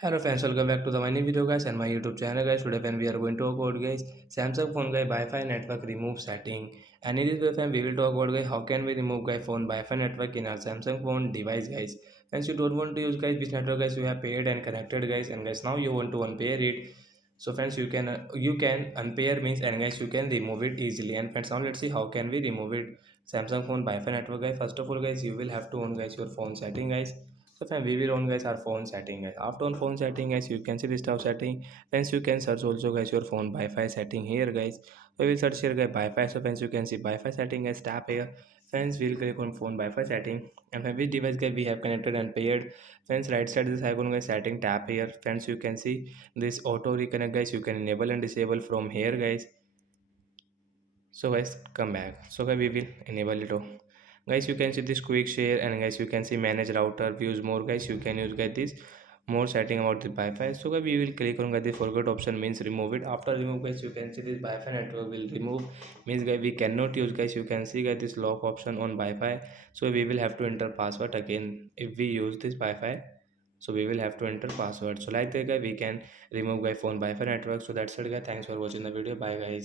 Hello friends, welcome back to the my new video guys and my YouTube channel guys. Today when we are going to talk about guys Samsung phone guy Wi-Fi network remove setting. And in this video friend we will talk about guys how can we remove guy phone Wi-Fi network in our Samsung phone device guys. Friends, you don't want to use guys which network guys you have paired and connected guys, and guys now you want to unpair it. So friends, you can unpair means, and guys you can remove it easily. And friends, now let's see how can we remove it Samsung phone Wi-Fi network guys. First of all guys, you will have to on guys your phone setting guys. So fam, we will on guys our phone setting guys. After on phone setting guys, you can see this tab setting. Friends, you can search also guys your phone Wi-Fi setting here guys. So we will search here guys Wi-Fi. So friends, you can see Wi-Fi setting guys, tap here. Friends, we'll click on phone Wi-Fi setting, and when which device guys we have connected and paired. Friends, right side this icon guys setting, tap here. Friends, you can see this auto reconnect guys. You can enable and disable from here guys. So guys, come back. So guys, we will enable it all. Guys, you can see this quick share, and guys you can see manage router views more guys. You can use guys this more setting about the Wi-Fi. So guys, we will click on guys the forget option means remove it. After remove guys, you can see this Wi-Fi network will remove means guys we cannot use guys. You can see guys this lock option on Wi-Fi. So we will have to enter password again if we use this Wi-Fi. So we will have to enter password. So like that guys, we can remove guys phone Wi-Fi network. So that's it guys. Thanks for watching the video. Bye guys.